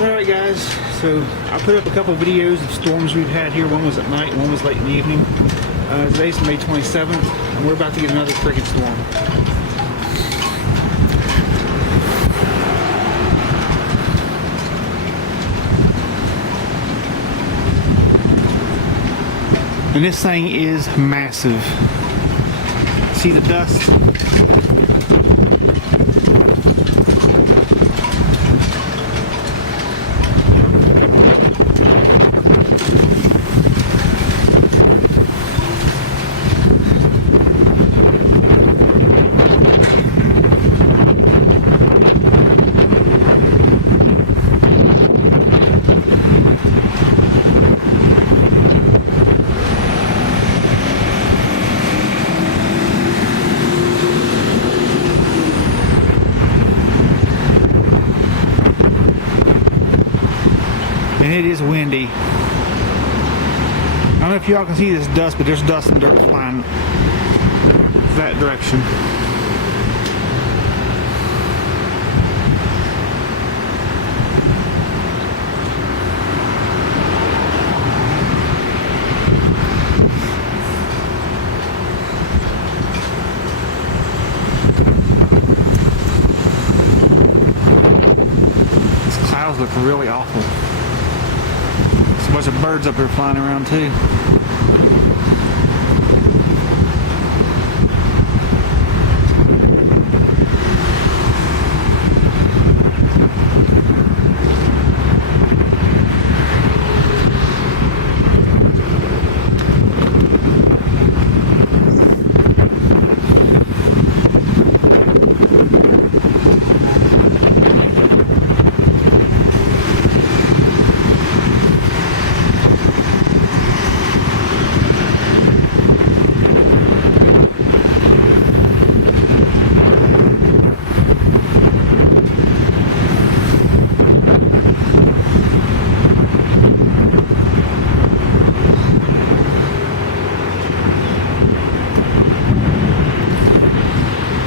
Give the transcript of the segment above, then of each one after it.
Alright guys, so I put up a couple videos of storms we've had here. One was at night, one was late in the evening. Today's May 27th, and we're about to get another freaking storm. And this thing is massive. See the dust? And it is windy. I don't know if y'all can see this dust, but there's dust and dirt flying that direction. These clouds look really awful. A bunch of birds up here flying around too.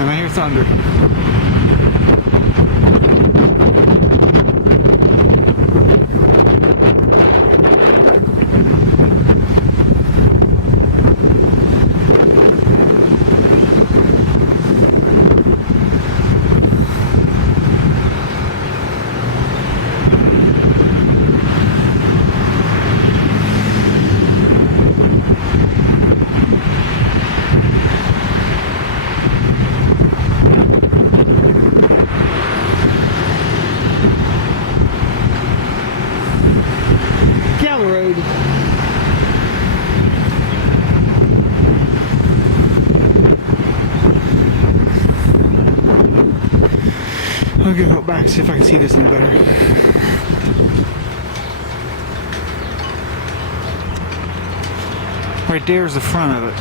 And I hear thunder. Road. I'll go out back, see if I can see this any better. Right there's the front of it.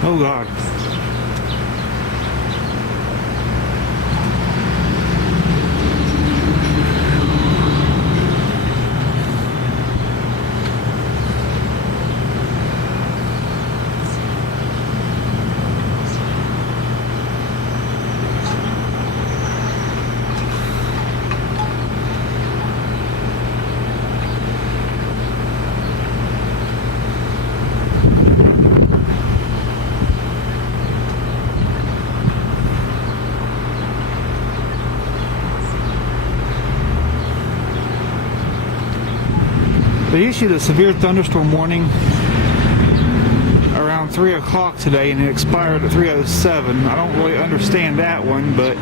Oh God. They issued a severe thunderstorm warning around 3 o'clock today, and it expired at 3:07. I don't really understand that one, but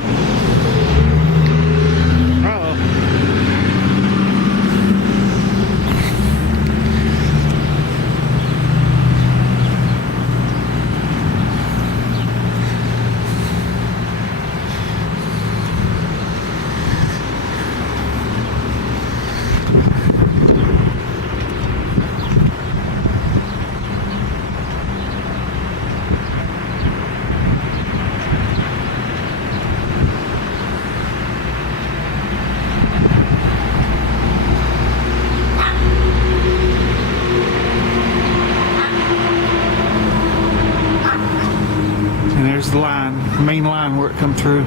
lightning where it come through.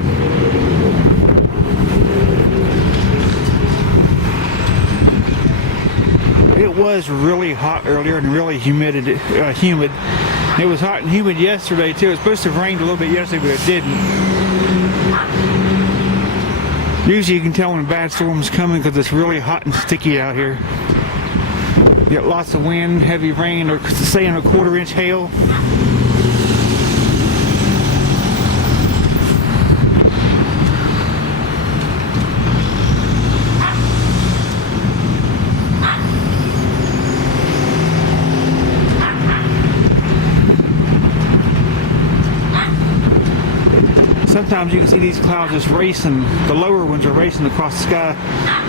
It was really hot earlier and really humid. It was hot and humid yesterday too. It was supposed to have rained a little bit yesterday, but it didn't. Usually you can tell when a bad storm's coming because it's really hot and sticky out here. You got lots of wind, heavy rain, or saying a 1/4 inch hail. Sometimes you can see these clouds just racing. The lower ones are racing across the sky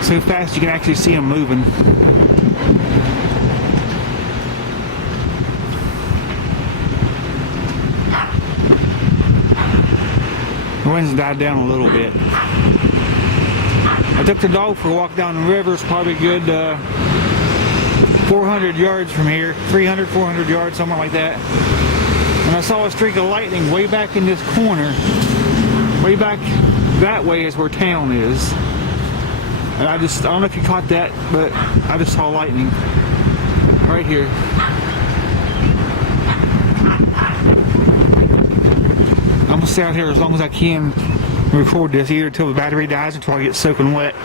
so fast you can actually see them moving. The wind's died down a little bit. I took the dog for a walk down the river. It's probably a good 400 yards from here. 300, 400 yards, something like that. And I saw a streak of lightning way back in this corner. Way back that way is where town is. And I don't know if you caught that, but I just saw lightning right here. I'm gonna stay out here as long as I can and record this, either until the battery dies or until I get soaking wet.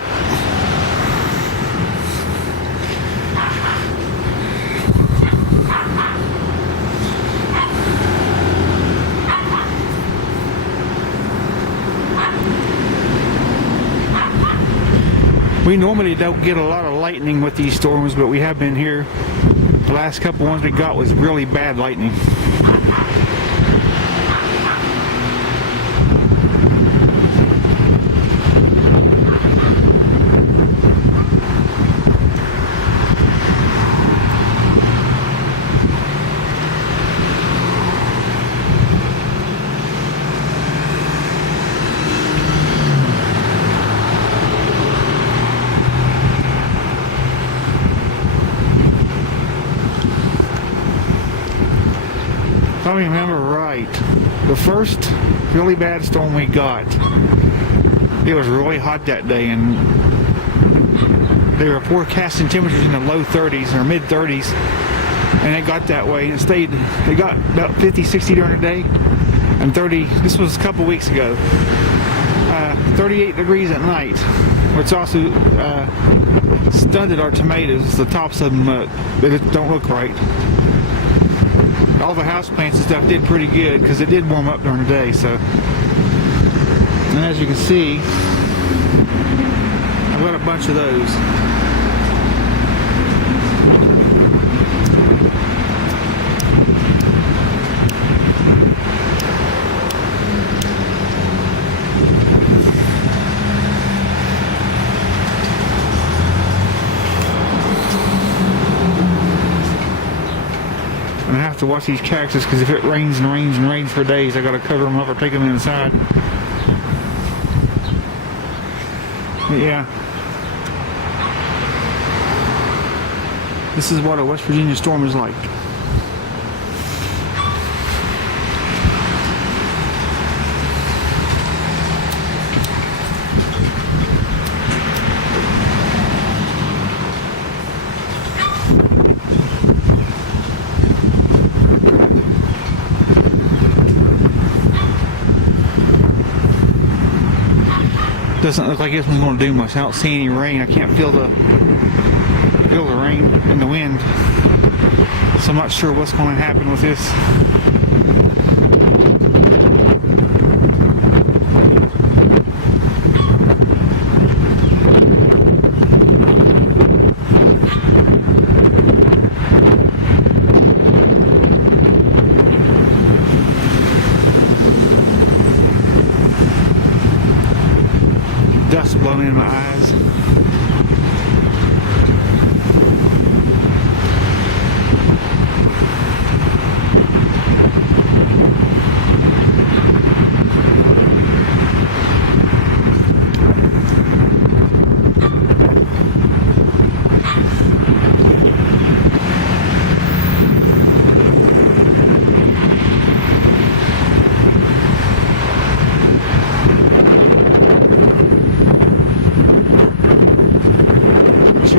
We normally don't get a lot of lightning with these storms, but we have been here. The last couple ones we got was really bad lightning. If I remember right, the first really bad storm we got, it was really hot that day, and they were forecasting temperatures in the low 30s or mid 30s, and it got that way, and it got about 50, 60 during the day, and 30, this was a couple weeks ago, 38 degrees at night, which also stunted our tomatoes. The tops of them, they don't look right. All the house plants and stuff did pretty good because it did warm up during the day. So, and as you can see, I've got a bunch of those. I have to watch these cactus because if it rains and rains and rains for days, I got to cover them up or take them inside. But yeah, this is what a West Virginia storm is like. Doesn't look like this one's going to do much. I don't see any rain. I can't feel the rain and the wind, so I'm not sure what's going to happen with this. Dust blowing in my eyes.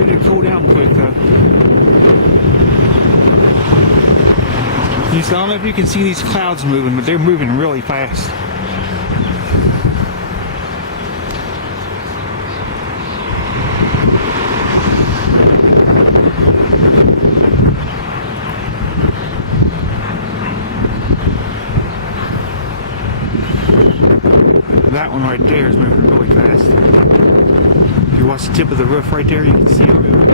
need to cool down quick though. I don't know if you can see these clouds moving, but they're moving really fast. That one right there is moving really fast. If you watch the tip of the roof right there, you can see it moving.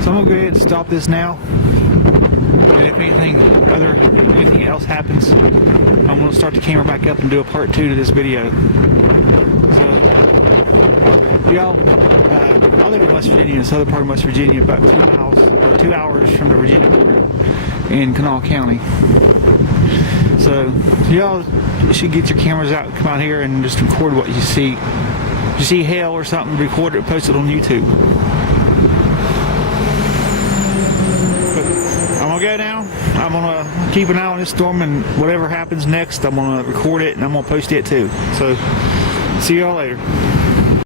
So I'm gonna go ahead and stop this now. And if anything else happens, I'm gonna start the camera back up and do a part 2 to this video. So, y'all, I live in West Virginia, the southern part of West Virginia, about 2 hours from the Virginia border in Kanawha County. So, y'all should get your cameras out, come out here, and just record what you see. If you see hail or something, record it, post it on YouTube. I'm gonna go now. I'm gonna keep an eye on this storm, and whatever happens next, I'm gonna record it and I'm gonna post it too. So, see y'all later.